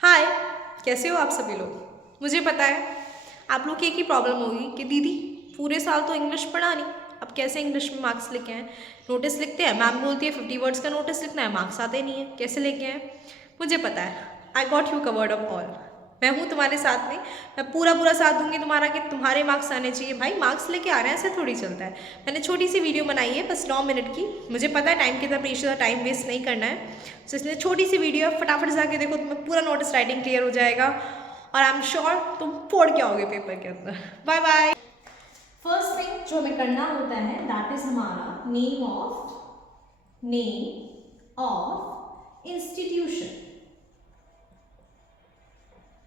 हाय, कैसे हो आप सभी लोग। मुझे पता है आप लोग की एक ही प्रॉब्लम होगी कि दीदी पूरे साल तो इंग्लिश पढ़ा नहीं, अब कैसे इंग्लिश में मार्क्स लेके आए। नोटिस लिखते हैं, मैम बोलती है 50 वर्ड्स का नोटिस लिखना है, मार्क्स आते नहीं है, कैसे लेके आए। मुझे पता है, I got you covered of all. मैं हूँ तुम्हारे साथ में, मैं पूरा पूरा साथ दूंगी तुम्हारा कि तुम्हारे मार्क्स आने चाहिए। भाई मार्क्स लेके आ रहे हैं, ऐसे थोड़ी चलता है। मैंने छोटी सी वीडियो बनाई है बस 9 मिनट की। मुझे पता है टाइम कितना प्रीशियस है, टाइम वेस्ट नहीं करना है, तो इसलिए छोटी सी वीडियो है, फटाफट से आके देखो, तुम्हें पूरा नोटिस राइटिंग क्लियर हो जाएगा और आई एम श्योर तुम फोड़ के आओगे पेपर के अंदर। Bye bye. फर्स्ट थिंग जो हमें करना होता है दैट इज हमारा name of institution.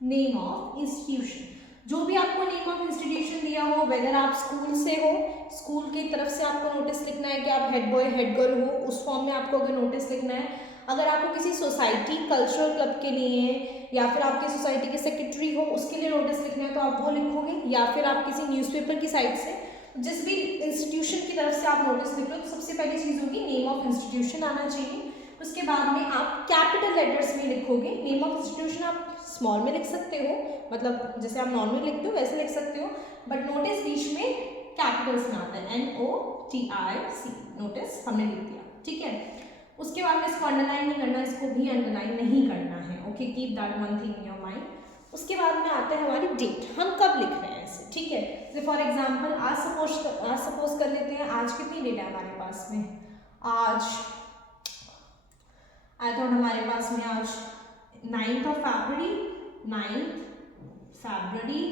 Name of institution, जो भी आपको नेम ऑफ इंस्टीट्यूशन दिया हो, वेदर आप स्कूल से हो, स्कूल की तरफ से आपको नोटिस लिखना है कि आप हेड बॉय हेड गर्ल हो, उस फॉर्म में आपको अगर नोटिस लिखना है। अगर आपको किसी सोसाइटी कल्चरल क्लब के लिए या फिर आपकी सोसाइटी के सेक्रेटरी हो उसके लिए नोटिस लिखना है तो आप वो लिखोगे, या फिर आप किसी न्यूज़पेपर की साइट से जिस भी इंस्टीट्यूशन की तरफ से आप नोटिस लिख रहे हो तो सबसे पहली चीज़ होगी नेम ऑफ इंस्टीट्यूशन आना चाहिए। उसके बाद में आप कैपिटल लेटर्स में लिखोगे। नेम ऑफ इंस्टीट्यूशन आप स्मॉल में लिख सकते हो, मतलब जैसे आप नॉर्मल लिखते हो वैसे लिख सकते हो, बट नोटिस बीच में कैपिटल्स में आता है, NOTIC। नोटिस हमने लिख दिया, ठीक है। उसके बाद में इसको अंडरलाइन नहीं करना, इसको भी अंडरलाइन नहीं करना है। Okay, keep that one thing in your mind. उसके बाद में आता है हमारी डेट, हम कब लिख रहे हैं इसे, ठीक है। जैसे फॉर एग्जाम्पल आज सपोज कर लेते हैं, आज कितनी डेट है हमारे पास में, आज आई थॉट हमारे पास में आज 9th February।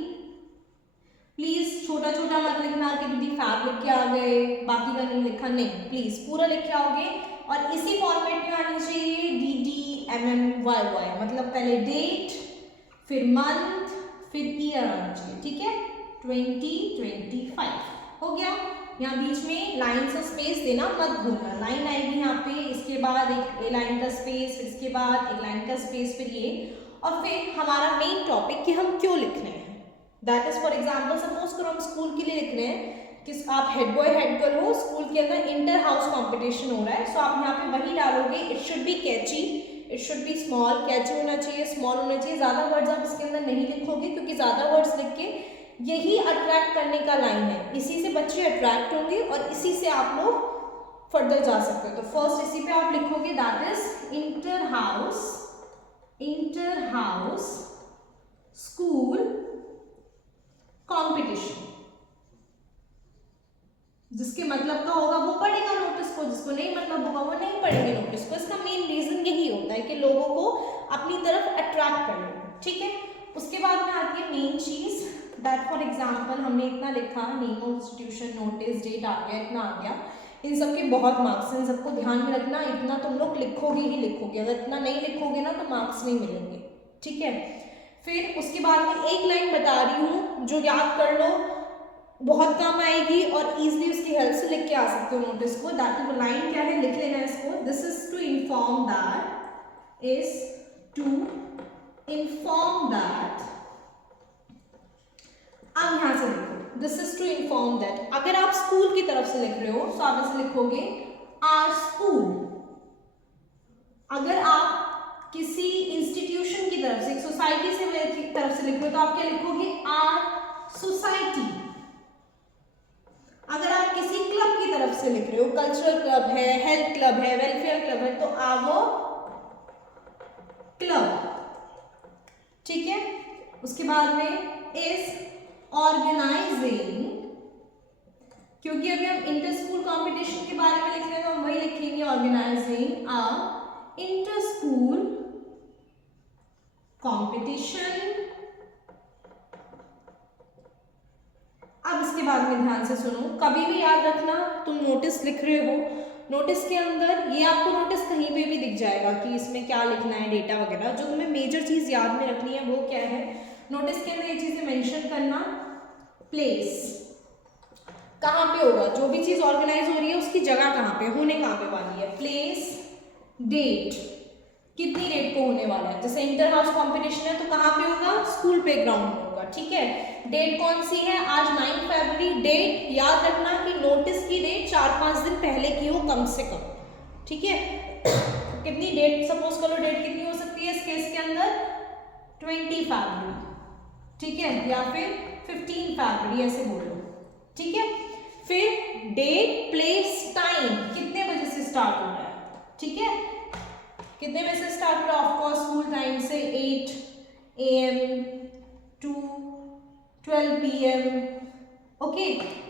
प्लीज छोटा छोटा मत लिखना कि दीदी फैब लिख के आ गए बाकी का नहीं लिखा, नहीं, प्लीज पूरा लिख के आओगे। और इसी फॉर्मेट में आनी चाहिए DDMMYY, मतलब पहले डेट फिर मंथ फिर ईयर आना चाहिए, ठीक है। 2025 हो गया। यहाँ बीच में लाइन से स्पेस देना मत भूलना, लाइन आएगी यहाँ पे, इसके बाद एक लाइन का स्पेस, फिर इसके बाद एक लाइन का स्पेस, फिर ये, और फिर हमारा मेन टॉपिक कि हम क्यों लिख रहे हैं। That is for example suppose करो हम स्कूल के लिए लिख रहे हैं कि आप हेड बॉय हेड गर्ल हो, स्कूल के अंदर इंटर हाउस कॉम्पिटिशन हो रहा है, सो आप यहाँ पे वही डालोगे। It should be catchy, it should be small, catchy होना चाहिए, स्मॉल होना चाहिए। ज़्यादा वर्ड्स आप इसके अंदर नहीं लिखोगे क्योंकि ज़्यादा वर्ड्स लिख के यही अट्रैक्ट करने का लाइन है, इसी से बच्चे अट्रैक्ट होंगे और इसी से आप लोग फर्दर जा सकते हो। तो फर्स्ट इसी पे आप लिखोगे that is inter house school competition. जिसके मतलब का होगा वो पढ़ेगा नोटिस को, जिसको नहीं मतलब होगा वो नहीं पढ़ेंगे नोटिस को। इसका मेन रीजन यही होता है कि लोगों को अपनी तरफ अट्रैक्ट करना, ठीक है। उसके बाद में आती है मेन चीज, दैट फॉर एग्जाम्पल हमने इतना लिखा, name of institution, notice, date आ गया, इतना आ गया। इन सब के बहुत मार्क्स हैं, इन सबको ध्यान में रखना, इतना तुम लोग लिखोगे ही लिखोगे, अगर इतना नहीं लिखोगे ना तो मार्क्स नहीं मिलेंगे, ठीक है। फिर उसके बाद में एक लाइन बता रही हूँ जो याद कर लो, बहुत काम आएगी और इजीली उसकी हेल्प से लिख के आ सकते हो नोटिस को। दैट वो लाइन क्या है, लिख लेना है इसको। This is to inform that, अब यहां से लिखो, this is to inform that. अगर आप स्कूल की तरफ से लिख रहे हो तो आप इसे लिखोगे आर स्कूल। अगर आप किसी इंस्टीट्यूशन की तरफ से, एक सोसाइटी से तरफ से लिख रहे हो तो आप क्या लिखोगे, आर सोसाइटी। अगर आप किसी क्लब की तरफ से लिख रहे हो, कल्चरल क्लब है, हेल्थ क्लब है, वेलफेयर क्लब है, तो आवर क्लब, ठीक है। उसके बाद में इज ऑर्गेनाइजिंग, क्योंकि अभी हम इंटर स्कूल कॉम्पिटिशन के बारे में लिख रहे हैं तो हम वही लिखेंगे, organising a inter school competition. अब इसके बाद में ध्यान से सुनो, कभी भी याद रखना तुम नोटिस लिख रहे हो, नोटिस के अंदर ये आपको नोटिस कहीं पे भी दिख जाएगा कि इसमें क्या लिखना है, डेटा वगैरह। जो तुम्हें मेजर चीज याद में रखनी है वो क्या है, नोटिस के अंदर ये चीजें मेंशन करना। प्लेस कहाँ पे होगा, जो भी चीज ऑर्गेनाइज हो रही है उसकी जगह कहाँ पे, होने कहाँ पे वाली है, प्लेस। डेट, कितनी डेट को होने वाला है, जैसे इंटर हाउस कॉम्पिटिशन है तो कहाँ पे होगा, स्कूल पे ग्राउंड में होगा, ठीक है। डेट कौन सी है, आज 9 फरवरी। डेट याद रखना कि नोटिस की डेट 4-5 दिन पहले की हो कम से कम, ठीक है। कितनी डेट, सपोज करो डेट कितनी हो सकती है इस केस के अंदर, 20 फरवरी, ठीक है, या फिर 15 फरवरी ऐसे बोलो, ठीक है। फिर डेट, प्लेस, टाइम, कितने बजे से स्टार्ट हो रहा है, ठीक है, कितने बजे से स्टार्ट हो रहा है, ऑफकोर्स स्कूल टाइम से 8 AM टू 12 PM, ओके।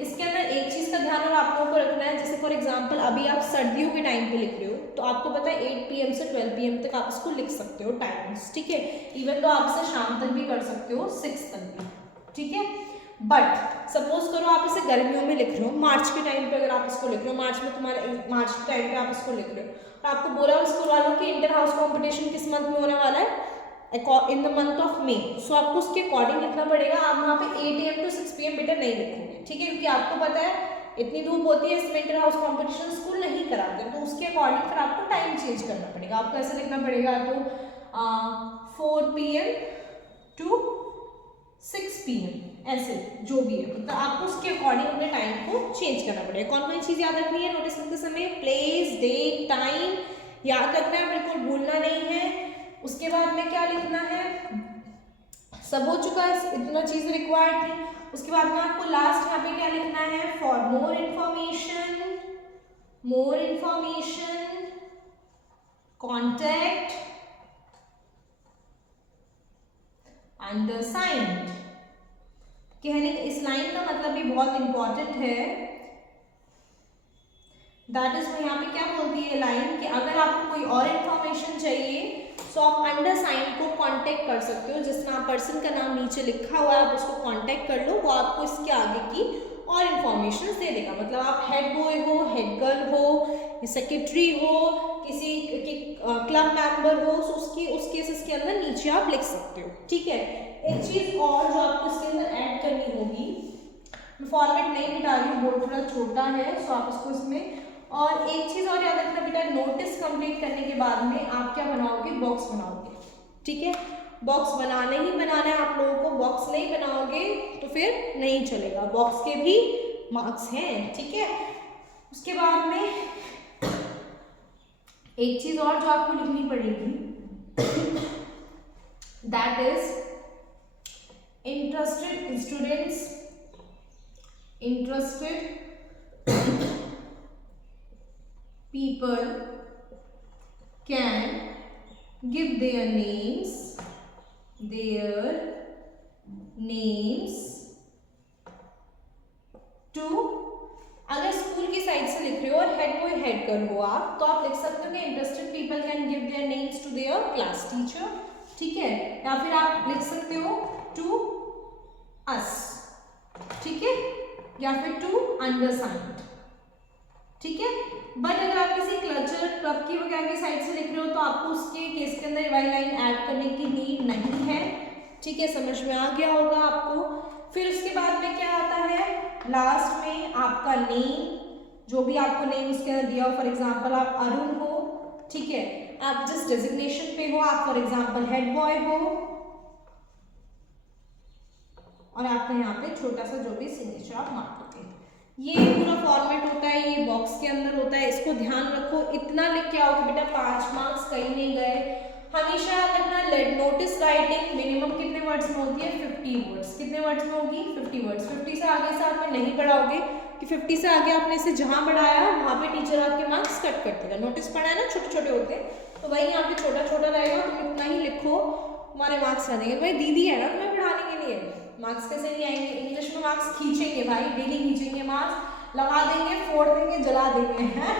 इसके अंदर एक चीज का ध्यान और आप लोगों को रखना है, जैसे फॉर एग्जांपल अभी आप सर्दियों के टाइम पे लिख रहे हो तो आपको पता है 8 PM से 12 PM तक आप इसको लिख सकते हो टाइम्स, ठीक है। इवन तो आप इसे शाम तक भी कर सकते हो, 6 तक भी, ठीक है। बट सपोज करो आप इसे गर्मियों में लिख रहे हो, मार्च के टाइम पे अगर आप इसको लिख रहे हो, मार्च में तुम्हारे मार्च के टाइम पे आप इसको लिख रहे हो और आपको बोला स्कूल वालों कि इंटर हाउस कॉम्पिटिशन किस मंथ में होने वाला है, in the month of May, so आपको उसके अकॉर्डिंग लिखना पड़ेगा। आप वहाँ पे 8 AM टू 6 PM बेटर नहीं लिखोगे, ठीक है, क्योंकि आपको पता है इतनी धूप होती है, इसमें इंटर हाउस कॉम्पिटिशन स्कूल नहीं कराते, तो उसके अकॉर्डिंग फिर आपको टाइम चेंज करना पड़ेगा। आपको ऐसे लिखना पड़ेगा तो 4 PM टू 6 PM ऐसे जो भी है, मतलब आपको उसके अकॉर्डिंग अपने टाइम को चेंज करना पड़ेगा। कौन कौन चीज़ याद रखनी है नोटिस करते समय, प्लेस, डेट, टाइम याद रखना है, बिल्कुल भूलना नहीं है। उसके बाद में क्या लिखना है, सब हो चुका है, इतना चीज़ रिक्वायर्ड थी। उसके बाद में आपको लास्ट यहाँ पे क्या लिखना है, फॉर मोर इंफॉर्मेशन कॉन्टैक्ट अंडरसाइंड। कहने इस लाइन का मतलब भी बहुत इंपॉर्टेंट है, दैट इज यहाँ पे क्या बोलती है लाइन कि अगर आपको कोई और इन्फॉर्मेशन चाहिए तो आप अंडर साइन को कांटेक्ट कर सकते हो, जिसमें आप पर्सन का नाम नीचे लिखा हुआ है, आप उसको कांटेक्ट कर लो, वो आपको इसके आगे की और इन्फॉर्मेशन दे देगा। मतलब आप हेड बॉय हो, हेड गर्ल हो, सेक्रेटरी हो, किसी क्लब मेंबर हो, तो उस केसेस के अंदर नीचे आप लिख सकते हो, ठीक है। एक चीज़ और जो आपको इसके अंदर ऐड करनी होगी, मैं फॉर्मेट नहीं मिटा रही हूँ, बोर्ड थोड़ा छोटा है, सो आप उसको इसमें, और एक चीज़ और याद रखना बेटा, नोटिस कंप्लीट करने के बाद में आप क्या बनाओगे, बॉक्स बनाओगे, ठीक है। बॉक्स बनाने ही बनाना है आप लोगों को, बॉक्स नहीं बनाओगे तो फिर नहीं चलेगा, बॉक्स के भी मार्क्स हैं, ठीक है। उसके बाद में एक चीज़ और जो आपको लिखनी पड़ेगी, that is interested students, interested people can give their names to, अगर स्कूल की साइड से लिख रहे हो और हेड बॉय हेड गर्ल हो आप, तो आप लिख सकते हो कि interested people can give their names to their class teacher, ठीक है, या फिर आप लिख सकते हो टू अस, ठीक है, या फिर टू अंडरसाइंड, ठीक है। बट अगर आप किसी कल्चर क्लब की वगैरह की साइड से लिख रहे हो तो आपको उसके केस के अंदर ये वाली लाइन ऐड करने की नीड नहीं है, ठीक है, समझ में आ गया होगा आपको। फिर उसके बाद में क्या आता है, लास्ट में आपका नेम, जो भी आपको नेम उसके अंदर दिया हो, फॉर एग्जाम्पल आप अरुण हो, ठीक है, आप जिस डेजिग्नेशन पे हो, आप फॉर एग्जाम्पल हेड बॉय हो, और आपका यहाँ पे छोटा सा जो भी सिग्नेचर आप मार दोगे। ये पूरा फॉर्मेट होता है, ये बॉक्स के अंदर होता है, इसको ध्यान रखो। इतना लिख के आओगे बेटा 5 मार्क्स कहीं नहीं गए। हमेशा रखना नोटिस राइटिंग मिनिमम कितने वर्ड्स में होती है, 50 वर्ड्स। कितने वर्ड्स में होगी, 50 वर्ड्स। 50 से आगे से आप नहीं बढ़ाओगे कि 50 से आगे आपने इसे जहाँ बढ़ाया वहाँ पे टीचर आपके मार्क्स कट कर देगा। नोटिस पढ़ा है ना, छोटे छोटे होते हैं, तो वही यहाँ पे छोटा छोटा रहेगा, तुम इतना ही लिखो, तुम्हारे मार्क्स आ जाएंगे। भाई दीदी है ना तुम्हें पढ़ाने के लिए, मार्क्स कैसे नहीं आएंगे, इंग्लिश में मार्क्स खींचेंगे भाई, डेली खींचेंगे मार्क्स, लगा देंगे, फोड़ देंगे, जला देंगे, हैं।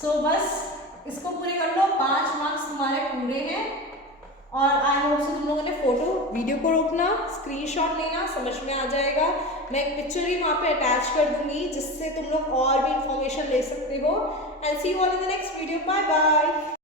सो बस इसको पूरे कर लो, 5 मार्क्स तुम्हारे पूरे हैं। और आई होप से तुम लोगों ने फोटो वीडियो को रोकना, स्क्रीनशॉट लेना, समझ में आ जाएगा। मैं एक पिक्चर भी वहाँ पे अटैच कर दूंगी जिससे तुम लोग और भी इंफॉर्मेशन ले सकते हो। And see you all in the next video, bye bye.